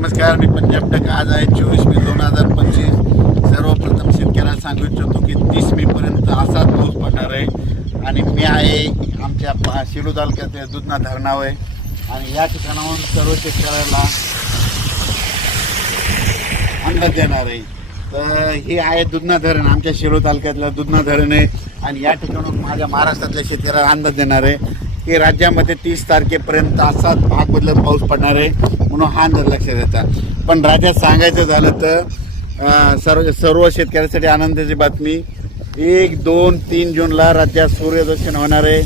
नमस्कार मी पंजाब टक आज आहे चोवीस मे दोन हजार पंचवीस सर्वप्रथम शेतकऱ्याला सांगू इच्छितो की तीस मे पर्यंत असाच पाऊस पडणार आहे आणि मी आहे आमच्या शिरू तालुक्यात दुधना धरणावर आहे आणि या ठिकाणाहून सर्व शेतकऱ्याला अंदाज देणार आहे तर हे आहे दुधना धरण आमच्या शिरू तालुक्यातलं दुधना धरण आहे आणि या ठिकाणून माझ्या महाराष्ट्रातल्या शेतकऱ्याला अंदाज देणार आहे की राज्यामध्ये तीस तारखेपर्यंत असाच भाग बदलत पाऊस पडणार आहे म्हणून हा अंदाज लक्षात येतात पण राज्यात सांगायचं झालं तर सर्व सर्व शेतकऱ्यासाठी आनंदाची बातमी एक दोन तीन जूनला राज्यात सूर्यदर्शन होणार आहे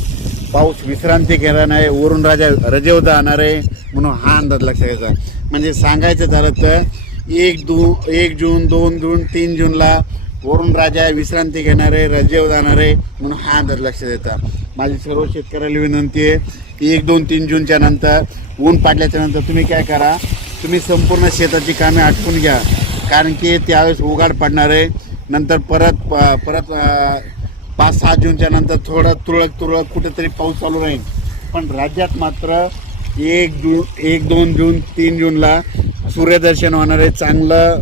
पाऊस विश्रांती घेणार आहे वरून राजा रजेवदा आणणार आहे म्हणून हा अंदाज लक्षात घ्यायचा म्हणजे सांगायचं झालं तर एक दू एक जून दोन जून तीन जूनला वरून राजा आहे विश्रांती घेणारे रजेव जाणारे म्हणून हा अंदाज लक्ष येतात माझी सर्व शेतकऱ्याला विनंती आहे की एक दोन तीन जूनच्या नंतर ऊन पाडल्याच्या नंतर तुम्ही काय करा तुम्ही संपूर्ण शेताची कामे आटपून घ्या कारण की त्यावेळेस उघाड पडणार आहे नंतर परत परत पाच सहा जूनच्या नंतर थोडं तुरळक तुरळक कुठेतरी पाऊस चालू राहील पण राज्यात मात्र एक जून एक दोन जून तीन जूनला सूर्यदर्शन होणार आहे चांगलं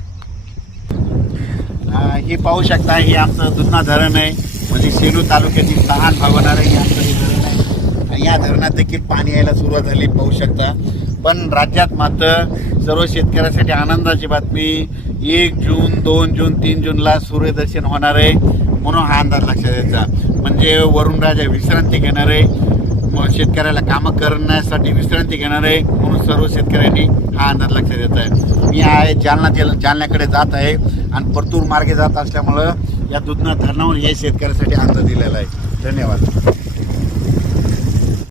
हे पाहू शकता हे आमचं दुधना धरण आहे म्हणजे सेलू तालुक्यातील तहान आहे हे आमचं हे धरण आहे या धरणात देखील पाणी यायला सुरुवात झाली पाहू शकता पण राज्यात मात्र सर्व शेतकऱ्यासाठी आनंदाची बातमी एक जून दोन जून तीन जूनला सूर्यदर्शन होणार आहे म्हणून हा अंदाज लक्षात यायचा म्हणजे वरुण राजा विश्रांती घेणार आहे शेतकऱ्याला कामं करण्यासाठी विश्रांती घेणार आहे म्हणून सर्व शेतकऱ्यांनी हा अंदाज लक्षात येत आहे मी आहे जालना जालन्याकडे जात आहे आणि परतूर मार्गे जात असल्यामुळं या दुधना धरणावरून हे शेतकऱ्यासाठी आनंद दिलेला आहे धन्यवाद